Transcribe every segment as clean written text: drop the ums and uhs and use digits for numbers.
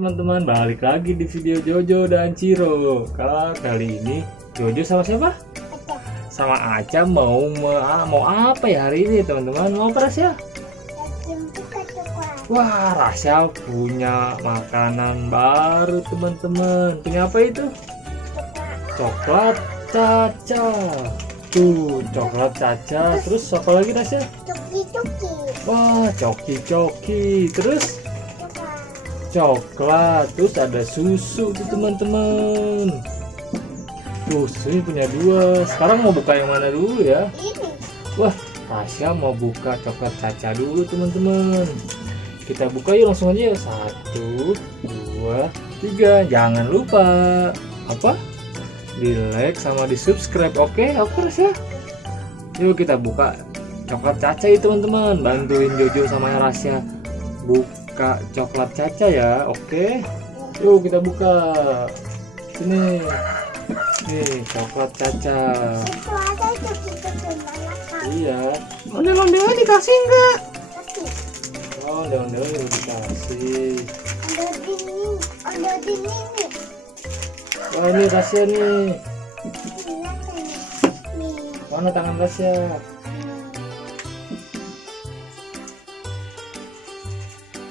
Teman-teman, balik lagi di video Jojo dan Ciro. Kali ini Jojo sama siapa? Sama Aca mau apa ya hari ini teman-teman? Mau apa Rasya? Wah, Rasya punya makanan baru teman-teman. Punya apa itu? Coklat Caca. Tuh, coklat Caca. Terus apa lagi Rasya? Coki-coki. Wah, coki-coki. Terus coklat, terus ada susu tuh teman-teman. Tuh, susunya punya dua. Sekarang mau buka yang mana dulu ya? Ini. Wah, Tasya mau buka coklat Caca dulu teman-teman. Kita buka yuk langsung aja ya. 1, 2, 3. Jangan lupa apa? Di like sama di subscribe. Oke Tasya. Yuk kita buka coklat Caca ya teman-teman. Bantuin Jojo sama Rasya buka coklat Caca ya. Oke, yuk kita buka. Sini nih coklat Caca. Itu ada coki-coki banyak kan. Iya. Ondel-ondelnya dikasih enggak? Tapi Oh, daun-daun udah dikasih. ada di ini. Wah, ini Rasya nih. Nih. Mana tangan Rasya?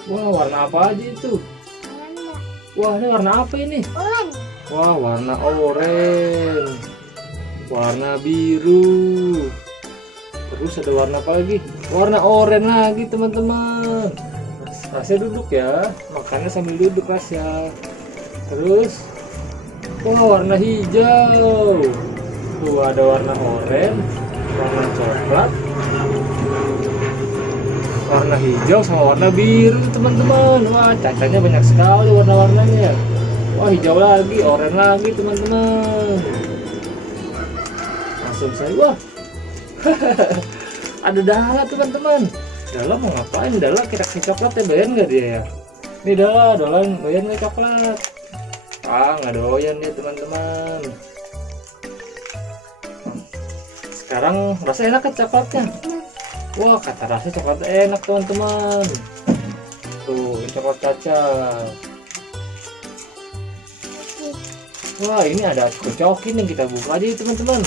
Wah, warna apa aja itu? Mana? Wah, ini warna apa ini? Oranye. Wah, warna oranye, warna biru, terus ada warna apa lagi? Warna oranye lagi teman-teman. Rasya duduk ya, makannya sambil duduk Rasya. Terus, wah warna hijau. Tuh ada warna oranye, warna coklat, warna hijau sama warna biru teman-teman. Wah, cacanya banyak sekali warna-warnanya. Wah, hijau lagi, oranye lagi teman-teman. Langsung saya, wah. Ada Dala teman-teman. Dala mau ngapain? Dala kita kasih coklat ya, doyan nggak dia ya? Nih Dala, doyan nggak coklat? Ah, nggak doyan dia teman-teman. Sekarang rasa enak kan coklatnya? Wah, kata rasa coklat enak teman-teman. Tuh, ini coklat Caca. Wah, ini ada coki nih, kita buka aja ya, teman-teman.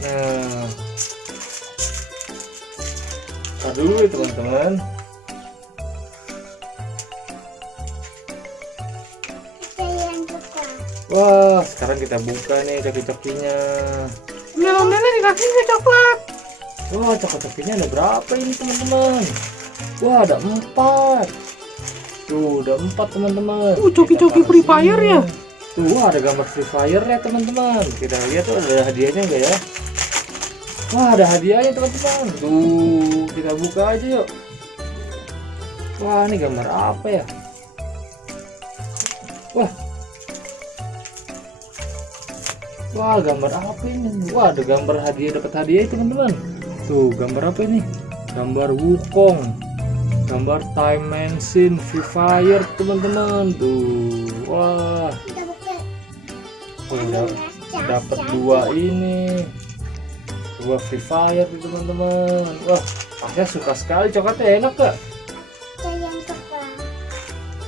Nah, kita dulu ya teman-teman. Ada yang coklat. Wah, sekarang kita buka nih coki-cokinya. Ondel-ondelnya dikasih enggak coklat? Wah, coklat-cokinya ada berapa ini teman-teman? Wah, ada 4. Tuh, ada 4 teman-teman. Coki-coki Kita Free taruh Fire sini. ya? Tuh, wah, ada gambar Free Fire ya teman-teman. Kita lihat tuh ada hadiahnya enggak ya? Wah, ada hadiahnya teman-teman. Tuh, kita buka aja yuk. Wah, ini gambar apa ya? Wah. Wah, gambar apa ini? Wah, ada gambar hadiah, dapat hadiah teman-teman. Tuh, gambar apa ini? Gambar Wukong. Gambar Time Machine Free Fire teman-teman. Tuh. Wah, Kita buka. dapat 2 ini. 2 Free Fire nih, teman-teman. Wah, Tasya suka sekali coklatnya, enak gak? Ada yang coklat.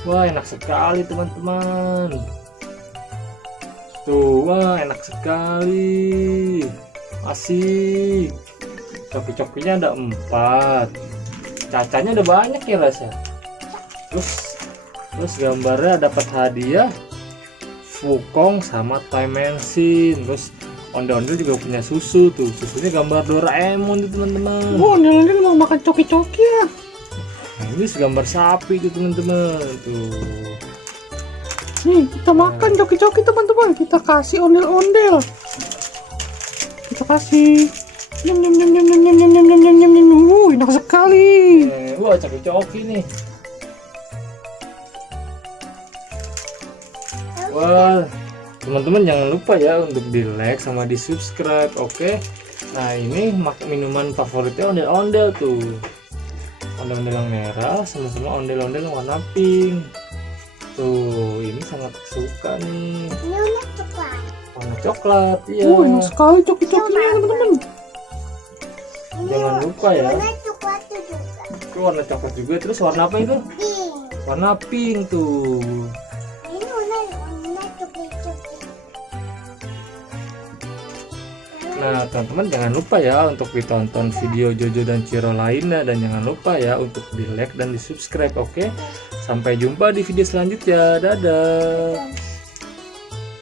Wah, enak sekali teman-teman. Tuh, wah enak sekali. Asik. Coki-cokinya ada 4. Cacanya ada banyak ya Rasya. Terus gambarnya dapat hadiah Wukong sama Time Machine. Terus ondel-ondel juga punya susu tuh. Susunya gambar Doraemon tuh teman-teman. Ondel-ondel mau makan coki-coki ya? Nah, ini gambar sapi tuh teman-teman. Tuh. Nih, kita makan coki-coki teman-teman. Kita kasih ondel-ondel. Kita kasih. Nyam nyam nyam nyam nyam nyam nyam nyam nyam nyam nyam. Enak sekali. Wah, coki-coki nih. Wah, teman-teman jangan lupa ya untuk di like sama di subscribe. Oke. Nah, ini minuman favoritnya ondel-ondel tuh. Ondel-ondel yang merah sama-sama ondel-ondel yang warna pink. Tuh, ini sangat suka nih. Ini warna coklat. Warna coklat, iya. Enak sekali coki-cokinya teman-teman. Ini Jangan lupa ya. warna coklat tuh juga. warna coklat juga. Terus warna apa itu? Pink. Warna pink tuh. Ini warna coklat. Nah teman-teman jangan lupa ya untuk ditonton video Jojo dan Ciro lainnya, dan jangan lupa ya untuk di like dan di subscribe. Oke, sampai jumpa di video selanjutnya. Dadah.